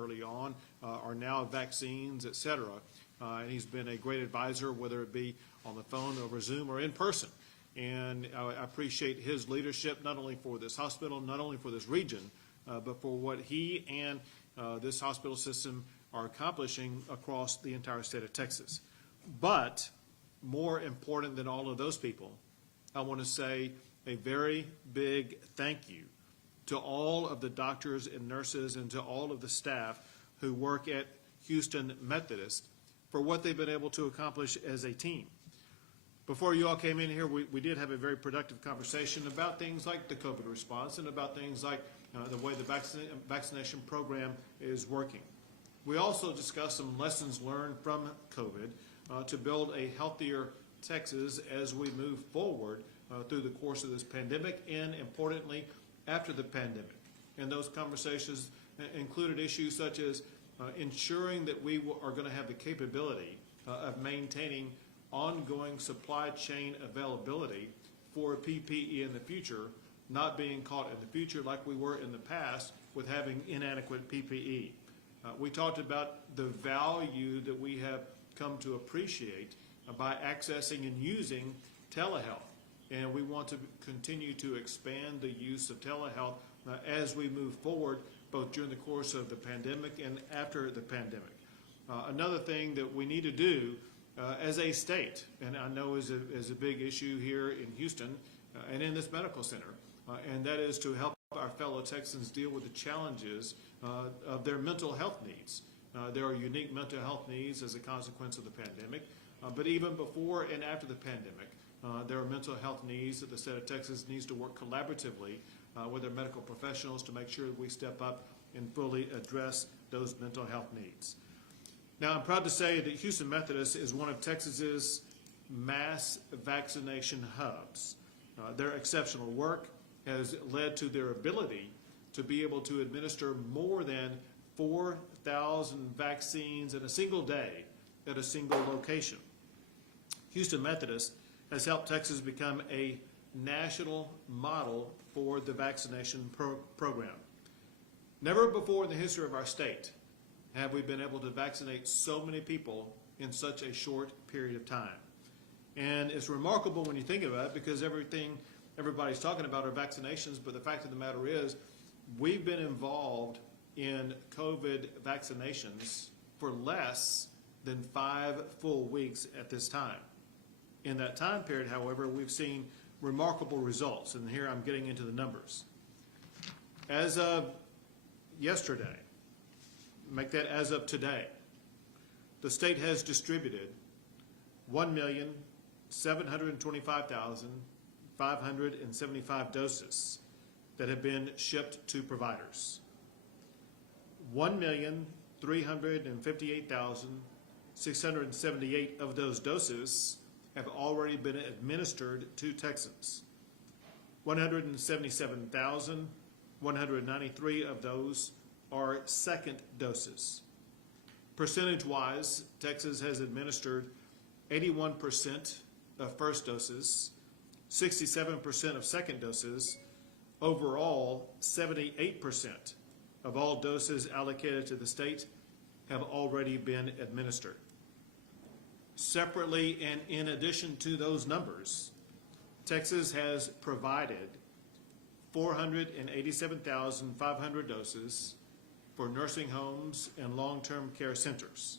early on are now vaccines, et cetera. And he's been a great advisor, whether it be on the phone, over Zoom, or in person. And I appreciate his leadership, not only for this hospital, not only for this region, but for what he and this hospital system are accomplishing across the entire state of Texas. But more important than all of those people, I want to say a very big thank you to all of the doctors and nurses and to all of the staff who work at Houston Methodist for what they've been able to accomplish as a team. Before you all came in here, we did have a very productive conversation about things like the COVID response and about things like the way the vaccination program is working. We also discussed some lessons learned from COVID to build a healthier Texas as we move forward through the course of this pandemic and, importantly, after the pandemic. And those conversations included issues such as ensuring that we are going to have the capability of maintaining ongoing supply chain availability for PPE in the future, not being caught in the future like we were in the past with having inadequate PPE. We talked about the value that we have come to appreciate by accessing and using telehealth. And we want to continue to expand the use of telehealth as we move forward, both during the course of the pandemic and after the pandemic. Another thing that we need to do as a state, and I know is a big issue here in Houston and in this medical center, and that is to help our fellow Texans deal with the challenges of their mental health needs. There are unique mental health needs as a consequence of the pandemic, but even before and after the pandemic, there are mental health needs that the state of Texas needs to work collaboratively with their medical professionals to make sure that we step up and fully address those mental health needs. Now, I'm proud to say that Houston Methodist is one of Texas's mass vaccination hubs. Their exceptional work has led to their ability to be able to administer more than 4,000 vaccines in a single day at a single location. Houston Methodist has helped Texas become a national model for the vaccination program. Never before in the history of our state have we been able to vaccinate so many people in such a short period of time. And it's remarkable when you think about it, because everybody's talking about are vaccinations, but the fact of the matter is we've been involved in COVID vaccinations for less than 5 full weeks at this time. In that time period, however, we've seen remarkable results, and here I'm getting into the numbers. As of yesterday, make that as of today, the state has distributed 1,725,575 doses that have been shipped to providers. 1,358,678 of those doses have already been administered to Texans. 177,193 of those are second doses. Percentage-wise, Texas has administered 81% of first doses, 67% of second doses. Overall, 78% of all doses allocated to the state have already been administered. Separately, and in addition to those numbers, Texas has provided 487,500 doses for nursing homes and long-term care centers.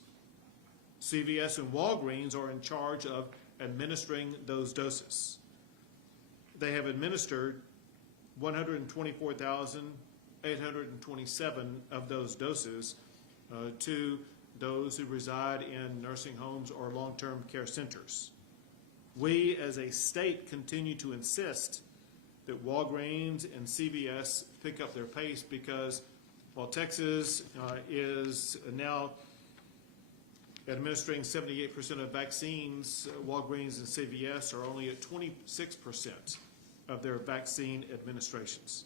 CVS and Walgreens are in charge of administering those doses. They have administered 124,827 of those doses to those who reside in nursing homes or long-term care centers. We as a state continue to insist that Walgreens and CVS pick up their pace, because while Texas is now administering 78% of vaccines, Walgreens and CVS are only at 26% of their vaccine administrations.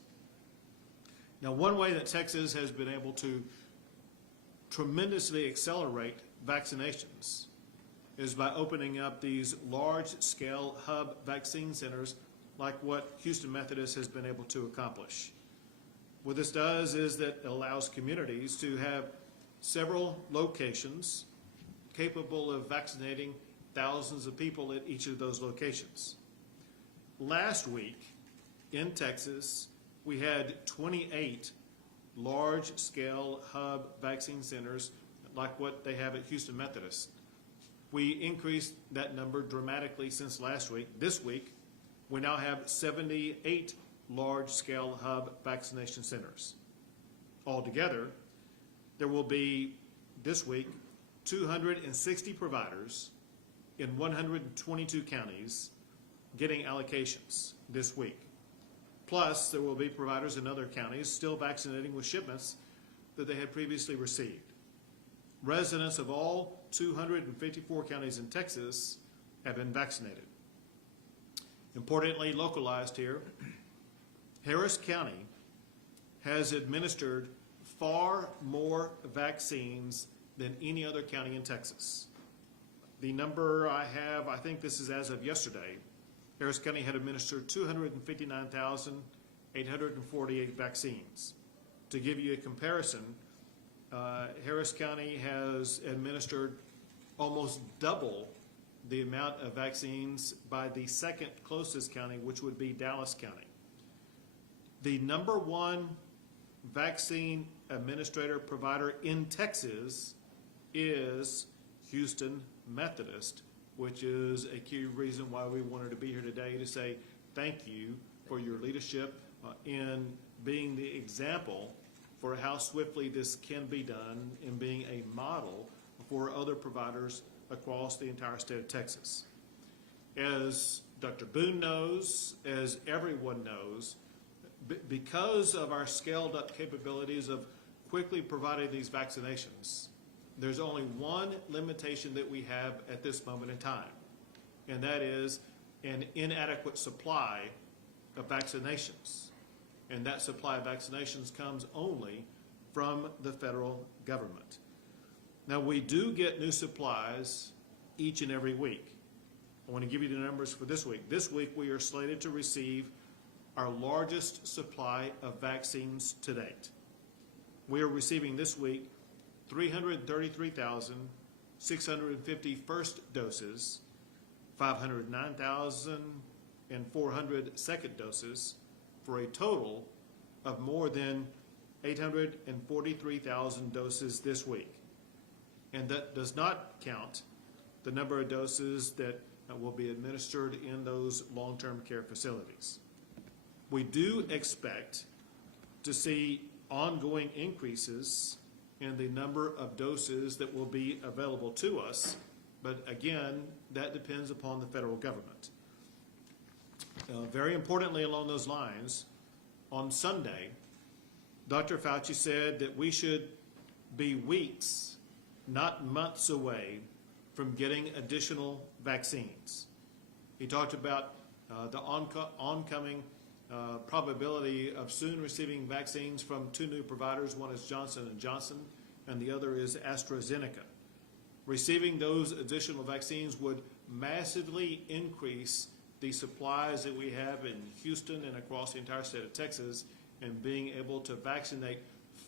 Now, one way that Texas has been able to tremendously accelerate vaccinations is by opening up these large-scale hub vaccine centers like what Houston Methodist has been able to accomplish. What this does is that it allows communities to have several locations capable of vaccinating thousands of people at each of those locations. Last week in Texas, we had 28 large-scale hub vaccine centers like what they have at Houston Methodist. We increased that number dramatically since last week. This week, we now have 78 large-scale hub vaccination centers. Altogether, there will be, this week, 260 providers in 122 counties getting allocations this week. Plus, there will be providers in other counties still vaccinating with shipments that they had previously received. Residents of all 254 counties in Texas have been vaccinated. Importantly, localized here, Harris County has administered far more vaccines than any other county in Texas. The number I have, I think this is as of yesterday, Harris County had administered 259,848 vaccines. To give you a comparison, Harris County has administered almost double the amount of vaccines by the second closest county, which would be Dallas County. The number one vaccine administrator provider in Texas is Houston Methodist, which is a key reason why we wanted to be here today to say thank you for your leadership in being the example for how swiftly this can be done and being a model for other providers across the entire state of Texas. As Dr. Boone knows, as everyone knows, because of our scaled up capabilities of quickly providing these vaccinations, there's only one limitation that we have at this moment in time, and that is an inadequate supply of vaccinations. And that supply of vaccinations comes only from the federal government. Now, we do get new supplies each and every week. I want to give you the numbers for this week. This week, we are slated to receive our largest supply of vaccines to date. We are receiving this week 333,650 first doses, 509,400 second doses, for a total of more than 843,000 doses this week. And that does not count the number of doses that will be administered in those long-term care facilities. We do expect to see ongoing increases in the number of doses that will be available to us, but again, that depends upon the federal government. Very importantly along those lines, on Sunday, Dr. Fauci said that we should be weeks, not months away from getting additional vaccines. He talked about the oncoming probability of soon receiving vaccines from two new providers. One is Johnson & Johnson, and the other is AstraZeneca. Receiving those additional vaccines would massively increase the supplies that we have in Houston and across the entire state of Texas, and being able to vaccinate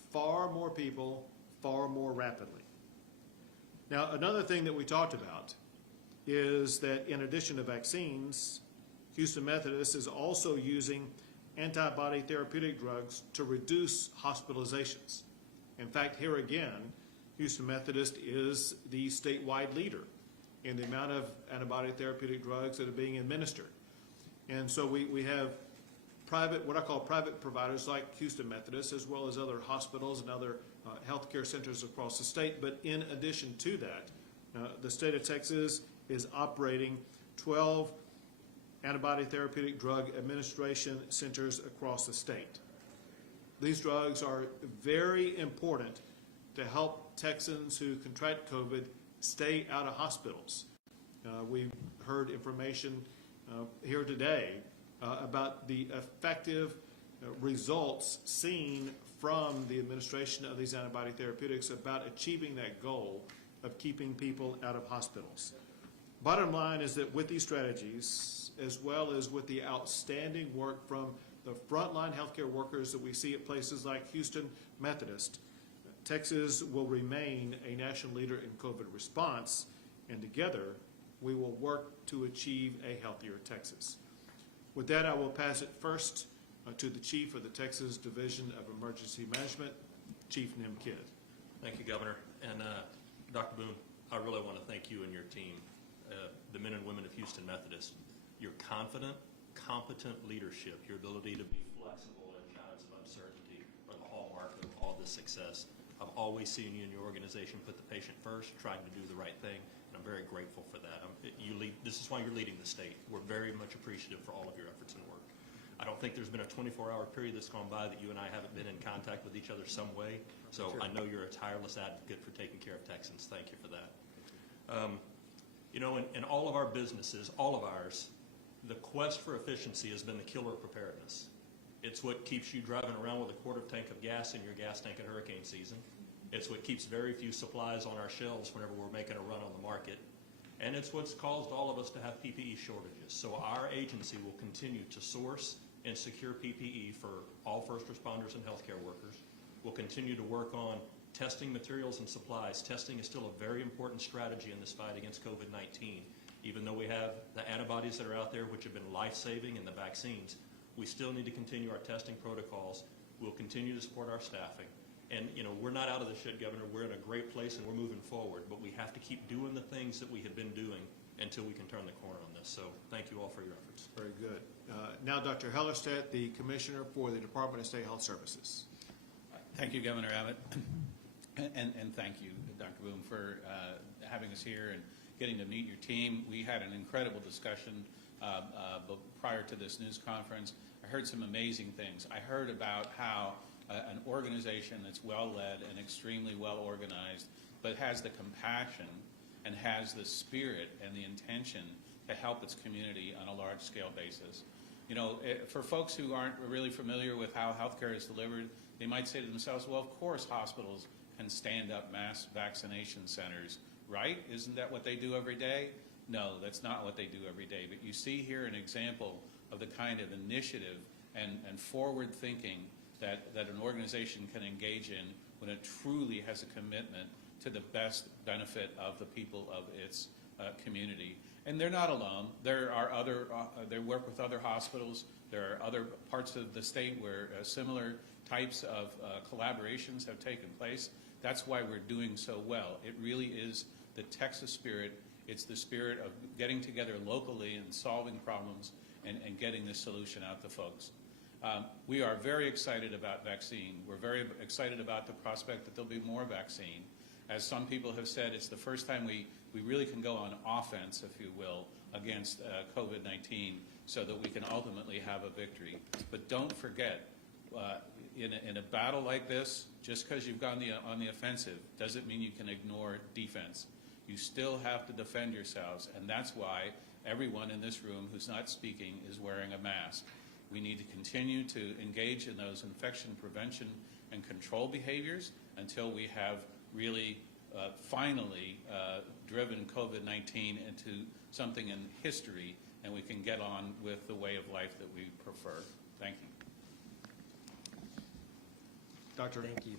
far more people far more rapidly. Now, another thing that we talked about is that in addition to vaccines, Houston Methodist is also using antibody therapeutic drugs to reduce hospitalizations. In fact, here again, Houston Methodist is the statewide leader in the amount of antibody therapeutic drugs that are being administered. And so we have private, what I call private providers like Houston Methodist, as well as other hospitals and other healthcare centers across the state. But in addition to that, the state of Texas is operating 12 antibody therapeutic drug administration centers across the state. These drugs are very important to help Texans who contract COVID stay out of hospitals. We've heard information here today about the effective results seen from the administration of these antibody therapeutics about achieving that goal of keeping people out of hospitals. Bottom line is that with these strategies, as well as with the outstanding work from the frontline healthcare workers that we see at places like Houston Methodist, Texas will remain a national leader in COVID response, and together we will work to achieve a healthier Texas. With that, I will pass it first to the Chief of the Texas Division of Emergency Management, Chief Nim Kidd. Thank you, Governor. And Dr. Boone, I really want to thank you and your team, the men and women of Houston Methodist. Your confident, competent leadership, your ability to be flexible in times of uncertainty are the hallmark of all this success. I've always seen you and your organization put the patient first, trying to do the right thing, and I'm very grateful for that. This is why you're leading the state. We're very much appreciative for all of your efforts and work. I don't think there's been a 24-hour period that's gone by that you and I haven't been in contact with each other some way. So sure. I know you're a tireless advocate for taking care of Texans. Thank you for that. You know, in all of our businesses, all of ours, the quest for efficiency has been the killer of preparedness. It's what keeps you driving around with a quarter tank of gas in your gas tank at hurricane season. It's what keeps very few supplies on our shelves whenever we're making a run on the market. And it's what's caused all of us to have PPE shortages. So our agency will continue to source and secure PPE for all first responders and healthcare workers. We'll continue to work on testing materials and supplies. Testing is still a very important strategy in this fight against COVID-19. Even though we have the antibodies that are out there, which have been life-saving, and the vaccines, we still need to continue our testing protocols. We'll continue to support our staffing. And, you know, we're not out of the shit, Governor. We're in a great place, and we're moving forward. But we have to keep doing the things that we have been doing until we can turn the corner on this. So thank you all for your efforts. Very good. Now, Dr. Hellerstedt, the Commissioner for the Department of State Health Services. Thank you, Governor Abbott. And thank you, Dr. Boone, for having us here and getting to meet your team. We had an incredible discussion prior to this news conference. I heard some amazing things. I heard about how an organization that's well-led and extremely well-organized, but has the compassion and has the spirit and the intention to help its community on a large-scale basis. You know, for folks who aren't really familiar with how healthcare is delivered, they might say to themselves, well, of course hospitals can stand up mass vaccination centers, right? Isn't that what they do every day? No, that's not what they do every day. But you see here an example of the kind of initiative and forward thinking that an organization can engage in when it truly has a commitment to the best benefit of the people of its community. And they're not alone. There are other, they work with other hospitals. There are other parts of the state where similar types of collaborations have taken place. That's why we're doing so well. It really is the Texas spirit. It's the spirit of getting together locally and solving problems and getting this solution out to folks. We are very excited about vaccine. We're very excited about the prospect that there'll be more vaccine. As some people have said, it's the first time we really can go on offense, if you will, against COVID-19 so that we can ultimately have a victory. But don't forget, in a battle like this, just because you've gone on the offensive doesn't mean you can ignore defense. You still have to defend yourselves, and that's why everyone in this room who's not speaking is wearing a mask. We need to continue to engage in those infection prevention and control behaviors until we have really finally driven COVID-19 into something in history, and we can get on with the way of life that we prefer. Thank you. Doctor. Thank you.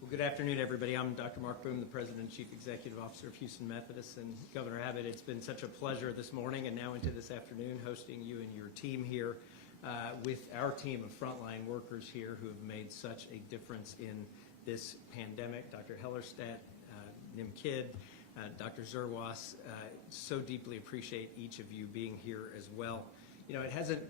Well, good afternoon, everybody. I'm Dr. Mark Boone, the President and Chief Executive Officer of Houston Methodist. And Governor Abbott, it's been such a pleasure this morning and now into this afternoon hosting you and your team here with our team of frontline workers here who have made such a difference in this pandemic. Dr. Hellerstedt, Nim Kidd, Dr. Zerwas, so deeply appreciate each of you being here as well. You know, it hasn't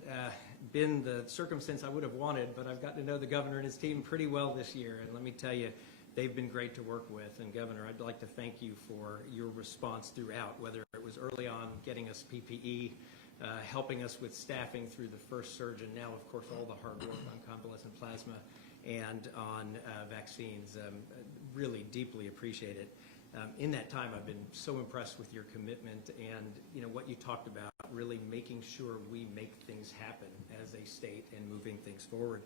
been the circumstance I would have wanted, but I've gotten to know the governor and his team pretty well this year, and let me tell you, they've been great to work with. And Governor, I'd like to thank you for your response throughout, whether it was early on getting us PPE, helping us with staffing through the first surge, and now, of course, all the hard work on convalescent plasma and on vaccines. Really deeply appreciate it. In that time, I've been so impressed with your commitment and, you know, what you talked about, really making sure we make things happen as a state and moving things forward.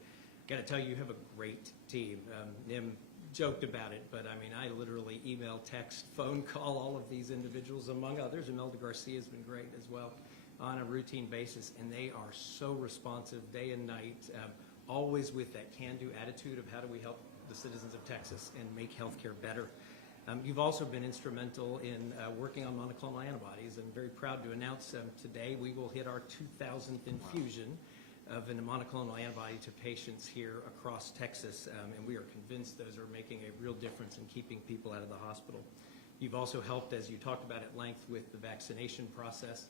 Got to tell you, you have a great team. Nim joked about it, but I mean, I literally email, text, phone call all of these individuals, among others. Imelda Garcia has been great as well on a routine basis, and they are so responsive day and night, always with that can-do attitude of how do we help the citizens of Texas and make healthcare better. You've also been instrumental in working on monoclonal antibodies, and very proud to announce today we will hit our 2,000th infusion of a monoclonal antibody to patients here across Texas, and we are convinced those are making a real difference in keeping people out of the hospital. You've also helped, as you talked about at length, with the vaccination process.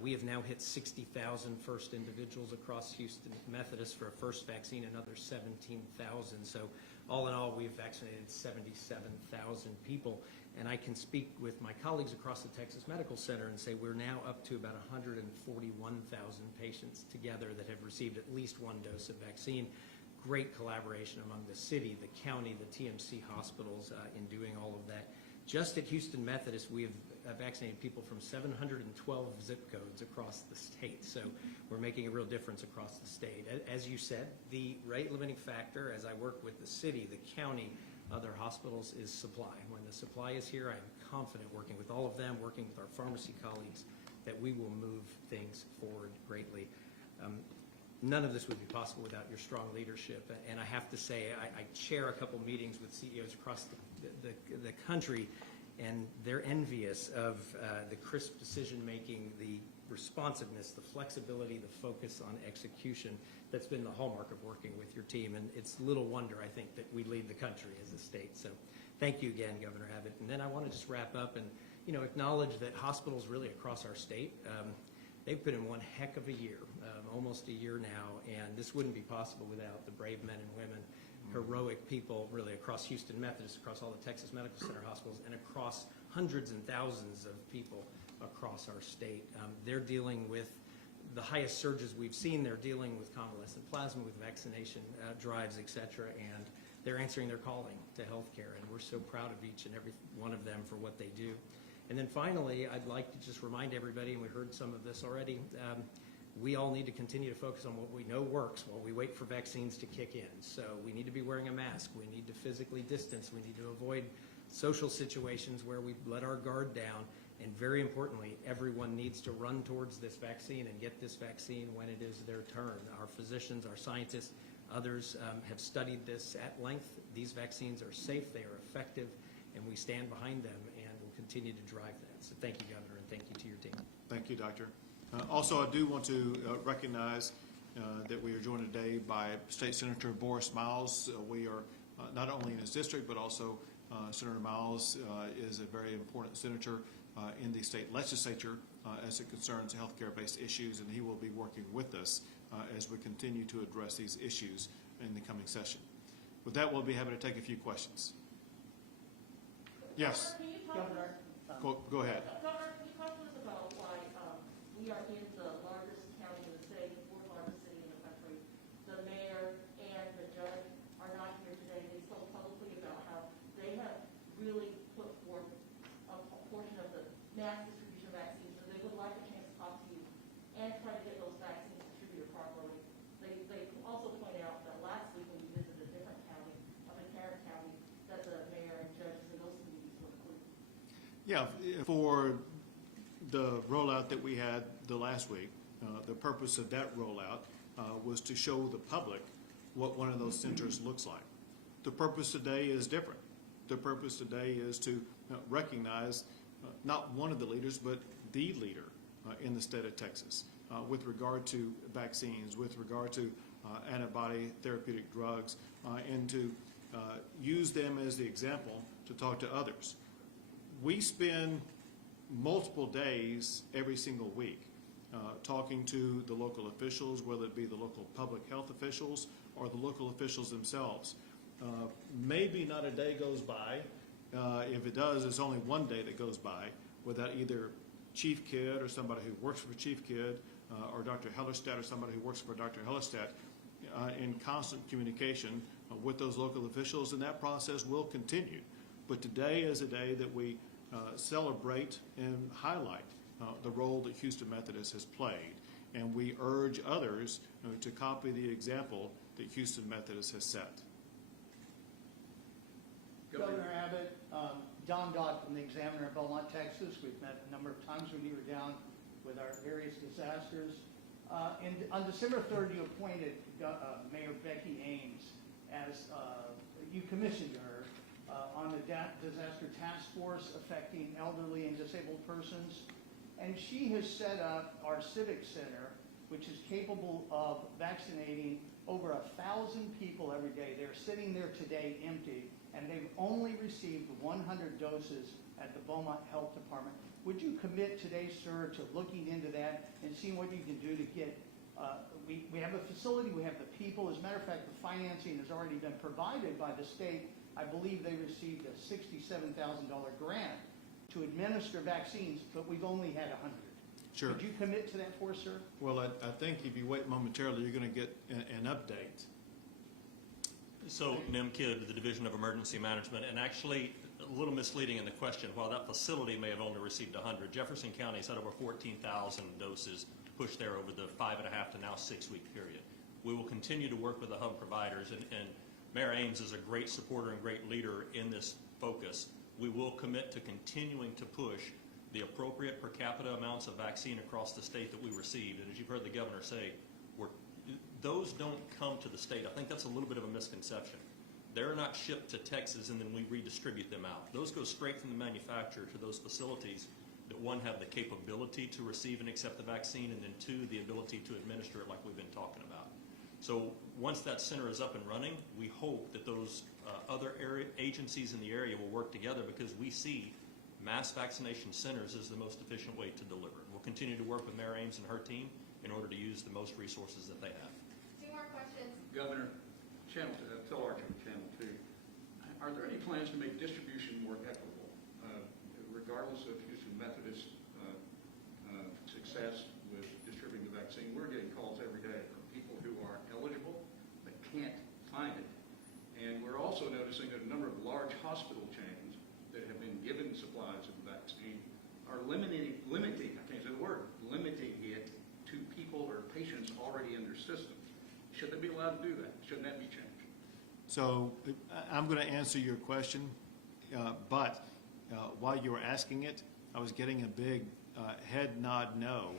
We have now hit 60,000 first individuals across Houston Methodist for a first vaccine, another 17,000. So all in all, we've vaccinated 77,000 people. And I can speak with my colleagues across the Texas Medical Center and say we're now up to about 141,000 patients together that have received at least one dose of vaccine. Great collaboration among the city, the county, the TMC hospitals in doing all of that. Just at Houston Methodist, we have vaccinated people from 712 zip codes across the state. So we're making a real difference across the state. As you said, the rate-limiting factor, as I work with the city, the county, other hospitals, is supply. When the supply is here, I'm confident, working with all of them, working with our pharmacy colleagues, that we will move things forward greatly. None of this would be possible without your strong leadership. And I have to say, I chair a couple meetings with CEOs across the country, and they're envious of the crisp decision-making, the responsiveness, the flexibility, the focus on execution that's been the hallmark of working with your team. And it's little wonder, I think, that we lead the country as a state. So thank you again, Governor Abbott. And then I want to just wrap up and acknowledge that hospitals really across our state, they've put in one heck of a year, almost a year now, and this wouldn't be possible without the brave men and women, heroic people really across Houston Methodist, across all the Texas Medical Center hospitals, and across hundreds and thousands of people across our state. They're dealing with the highest surges we've seen. They're dealing with convalescent plasma, with vaccination drives, et cetera, and they're answering their calling to healthcare, and we're so proud of each and every one of them for what they do. And then finally, I'd like to just remind everybody, and we heard some of this already, we all need to continue to focus on what we know works while we wait for vaccines to kick in. So we need to be wearing a mask. We need to physically distance. We need to avoid social situations where we let our guard down. And very importantly, everyone needs to run towards this vaccine and get this vaccine when it is their turn. Our physicians, our scientists, others have studied this at length. These vaccines are safe, they are effective, and we stand behind them and will continue to drive that. So thank you, Governor, and thank you to your team. Thank you, Doctor. Also, I do want to recognize that we are joined today by State Senator Boris Miles. We are not only in his district, but also Senator Miles is a very important senator in the state legislature as it concerns healthcare-based issues, and he will be working with us as we continue to address these issues in the coming session. With that, we'll be happy to take a few questions. Yes. Governor, Go ahead. Governor, can you talk to us about why we are in the largest county in the state, the fourth largest city in the country? The mayor and the judge are not here today. They spoke publicly about how they have really put forth a portion of the mass distribution of vaccines, so they would like a chance to talk to you and try to get those vaccines distributed properly. They also point out that last week when we visited a different county, up in Tarrant County, that the mayor and judges in those communities were included. Yeah, for the rollout that we had the last week, the purpose of that rollout was to show the public what one of those centers looks like. The purpose today is different. The purpose today is to recognize not one of the leaders, but the leader in the state of Texas with regard to vaccines, with regard to antibody therapeutic drugs, and to use them as the example to talk to others. We spend multiple days every single week talking to the local officials, whether it be the local public health officials or the local officials themselves. Maybe not a day goes by. If it does, it's only one day that goes by without either Chief Kidd or somebody who works for Chief Kidd or Dr. Hellerstedt or somebody who works for Dr. Hellerstedt in constant communication with those local officials, and that process will continue. But today is a day that we celebrate and highlight the role that Houston Methodist has played, and we urge others to copy the example that Houston Methodist has set. Governor Abbott, John Dodd from the Examiner of Beaumont, Texas. We've met a number of times when you were down with our various disasters. On December 3rd, you appointed Mayor Becky Ames as you commissioned her on the disaster task force affecting elderly and disabled persons. And she has set up our Civic Center, which is capable of vaccinating over 1,000 people every day. They're sitting there today empty, and they've only received 100 doses at the Beaumont Health Department. Would you commit today, sir, to looking into that and seeing what you can do to get, we have a facility, we have the people. As a matter of fact, the financing has already been provided by the state. I believe they received a $67,000 grant to administer vaccines, but we've only had 100. Sure. Would you commit to that for us, sir? Well, I think if you wait momentarily, you're going to get an update. So NIMKID, the Division of Emergency Management, and actually a little misleading in the question, while that facility may have only received 100, Jefferson County's had over 14,000 doses pushed there over the 5.5 to now 6-week period. We will continue to work with the hub providers, and Mayor Ames is a great supporter and great leader in this focus. We will commit to continuing to push the appropriate per capita amounts of vaccine across the state that we received. And as you've heard the governor say, those don't come to the state. I think that's a little bit of a misconception. They're not shipped to Texas and then we redistribute them out. Those go straight from the manufacturer to those facilities that, one, have the capability to receive and accept the vaccine, and then two, the ability to administer it like we've been talking about. So once that center is up and running, we hope that those other agencies in the area will work together, because we see mass vaccination centers as the most efficient way to deliver. We'll continue to work with Mayor Ames and her team in order to use the most resources that they have. 2 more questions. Governor, Phil Archer, Channel 2. Are there any plans to make distribution more equitable? Regardless of Houston Methodist success with distributing the vaccine, we're getting calls every day from people who are eligible but can't find it. And we're also noticing that a number of large hospital chains that have been given supplies of the vaccine are limiting, I can't say the word, limiting it to people or patients already in their system. Should they be allowed to do that? Shouldn't that be changed? So I'm going to answer your question, but while you were asking it, I was getting a big head nod no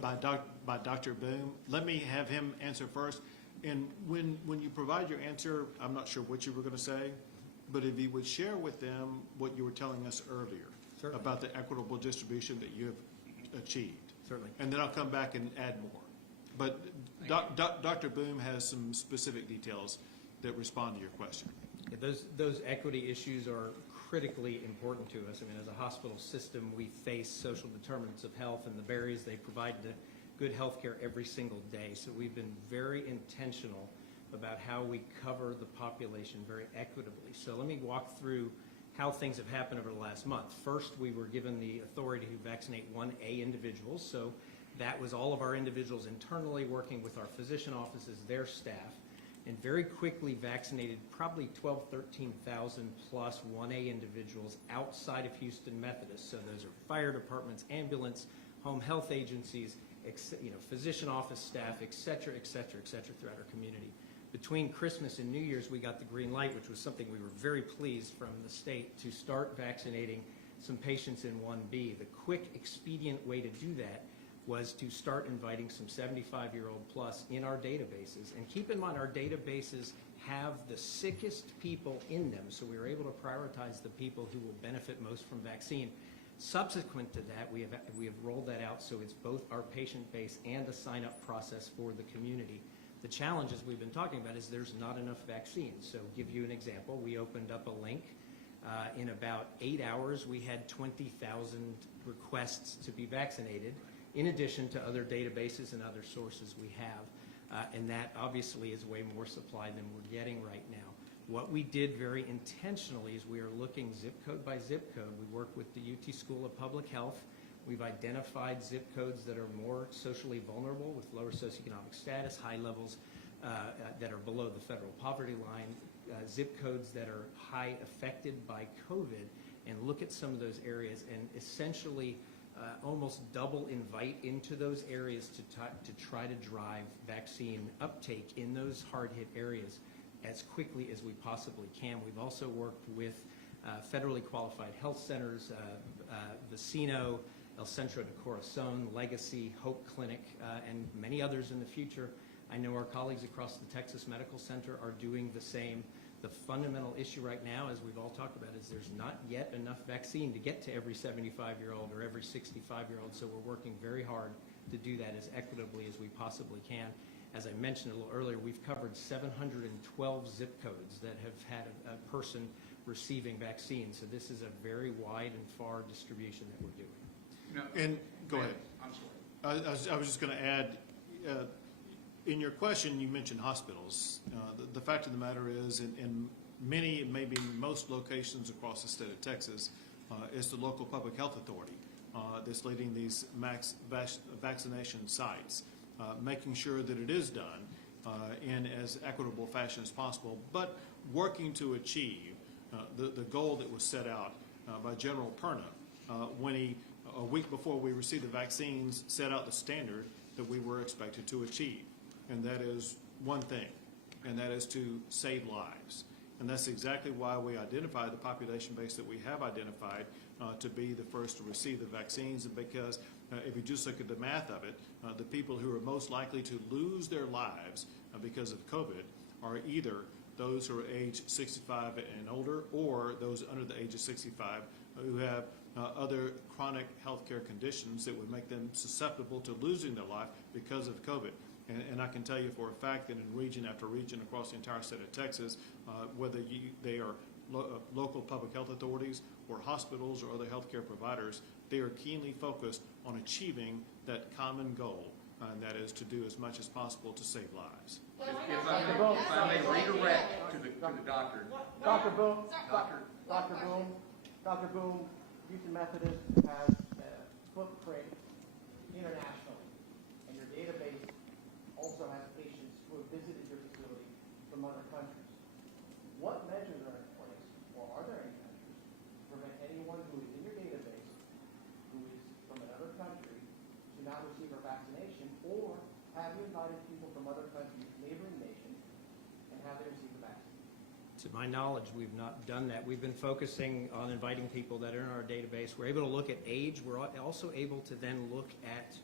by Dr. Boom. Let me have him answer first. And when you provide your answer, I'm not sure what you were going to say, but if you would share with them what you were telling us earlier. Certainly. About the equitable distribution that you have achieved. Certainly. And then I'll come back and add more. But Dr. Boom has some specific details that respond to your question. Yeah, those equity issues are critically important to us. I mean, as a hospital system, we face social determinants of health and the barriers they provide to good health care every single day. So we've been very intentional about how we cover the population very equitably. So let me walk through how things have happened over the last month. First, we were given the authority to vaccinate 1A individuals. So that was all of our individuals internally working with our physician offices, their staff, and very quickly vaccinated probably 12, 13,000 plus 1A individuals outside of Houston Methodist. So those are fire departments, ambulance, home health agencies, physician office staff, et cetera, throughout our community. Between Christmas and New Year's, we got the green light, which was something we were very pleased from the state to start vaccinating some patients in 1B. The quick, expedient way to do that was to start inviting some 75-year-old plus in our databases. And keep in mind, our databases have the sickest people in them, so we were able to prioritize the people who will benefit most from vaccine. Subsequent to that, we have rolled that out so it's both our patient base and a sign-up process for the community. The challenges we've been talking about is there's not enough vaccines. So give you an example, we opened up a link. In about 8 hours, we had 20,000 requests to be vaccinated, in addition to other databases and other sources we have. And that obviously is way more supply than we're getting right now. What we did very intentionally is we are looking zip code by zip code. We work with the UT School of Public Health. We've identified zip codes that are more socially vulnerable with lower socioeconomic status, high levels that are below the federal poverty line, zip codes that are high affected by COVID, and look at some of those areas and essentially almost double invite into those areas to try to drive vaccine uptake in those hard-hit areas as quickly as we possibly can. We've also worked with federally qualified health centers, Vecino, El Centro de Corazon, Legacy, Hope Clinic, and many others in the future. I know our colleagues across the Texas Medical Center are doing the same. The fundamental issue right now, as we've all talked about, is there's not yet enough vaccine to get to every 75-year-old or every 65-year-old, so we're working very hard to do that as equitably as we possibly can. As I mentioned a little earlier, we've covered 712 zip codes that have had a person receiving vaccine, so this is a very wide and far distribution that we're doing. No, And go ahead. I'm sorry. I was just going to add, in your question, you mentioned hospitals. The fact of the matter is, in many, maybe most locations across the state of Texas, it's the local public health authority that's leading these max vaccination sites, making sure that it is done in as equitable fashion as possible, but working to achieve the goal that was set out by General Perna when he, a week before we received the vaccines, set out the standard that we were expected to achieve. And that is one thing, and that is to save lives. And that's exactly why we identified the population base that we have identified to be the first to receive the vaccines, because if you just look at the math of it, the people who are most likely to lose their lives because of COVID are either those who are age 65 and older, or those under the age of 65 who have other chronic healthcare conditions that would make them susceptible to losing their life because of COVID. And I can tell you for a fact that in region after region across the entire state of Texas, whether they are local public health authorities or hospitals or other healthcare providers, they are keenly focused on achieving that common goal, and that is to do as much as possible to save lives. If I may redirect to the doctor. Dr. Boone, Doctor. Dr. Boone, Houston Methodist has a footprint internationally, and your database also has patients who have visited your facility from other countries. What measures are in place, or are there any measures, to prevent anyone who is in your database who is from another country to not receive a vaccination, or have you invited people from other countries, neighboring nations, and have they received the vaccine? To my knowledge, we've not done that. We've been focusing on inviting people that are in our database. We're able to look at age. We're also able to then look at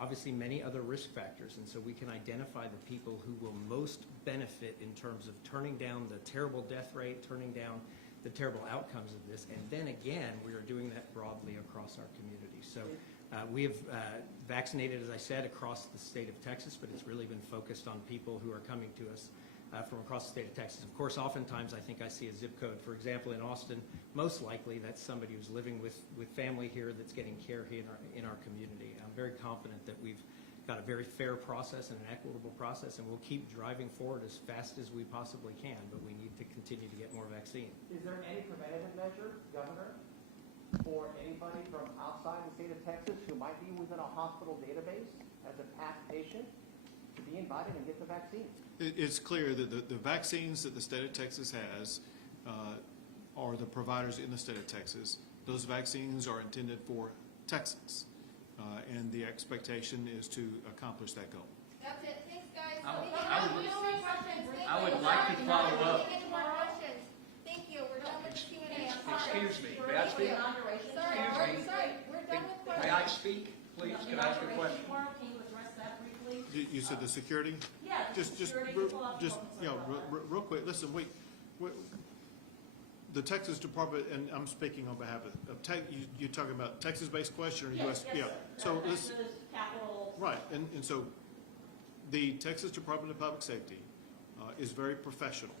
obviously many other risk factors, and so we can identify the people who will most benefit in terms of turning down the terrible death rate, turning down the terrible outcomes of this, and then again, we are doing that broadly across our community. So we have vaccinated, as I said, across the state of Texas, but it's really been focused on people who are coming to us from across the state of Texas. Of course, oftentimes I think I see a zip code. For example, in Austin, most likely that's somebody who's living with family here that's getting care here in our community. I'm very confident that we've got a very fair process and an equitable process, and we'll keep driving forward as fast as we possibly can, but we need to continue to get more vaccine. Is there any preventative measure, Governor, for anybody from outside the state of Texas who might be within a hospital database as a past patient to be invited and get the vaccine? It's clear that the vaccines that the state of Texas has are the providers in the state of Texas. Those vaccines are intended for Texans, and the expectation is to accomplish that goal. That's it. Thanks, guys. I would like to follow up. Any more questions? Thank you. We're done with the Q&A. Excuse me, may I speak? Sorry. We're done with questions. May I speak, please? Can I ask a question? Can you address that briefly? You said the security? Yeah. Just real quick, listen, the Texas Department, and I'm speaking on behalf of Tech, you're talking about Texas-based question or U.S.? Yes, Yeah. So Texas, capital. right, and so the Texas Department of Public Safety is very professional,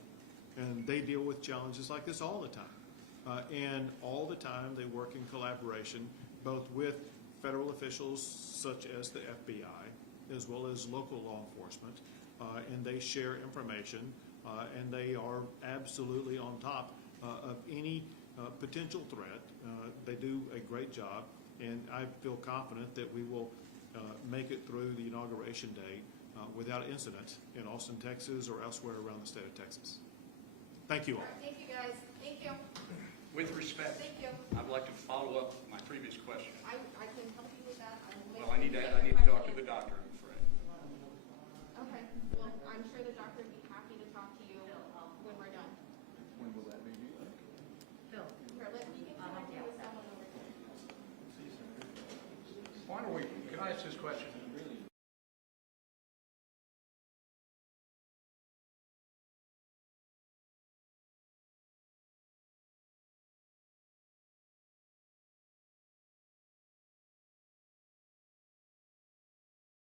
and they deal with challenges like this all the time. And all the time they work in collaboration, both with federal officials such as the FBI, as well as local law enforcement, and they share information, and they are absolutely on top of any potential threat. They do a great job, and I feel confident that we will make it through the inauguration day without incident in Austin, Texas, or elsewhere around the state of Texas. Thank you all. Thank you, guys. Thank you. With respect, Thank you. I'd like to follow up my previous question. I can help you with that. Well, I need to talk to the doctor, I'm afraid. Okay. Well, I'm sure the doctor would be happy to talk to you when we're done. When will that be? Here, let me get connected with someone over here. Why don't we, can I ask this question?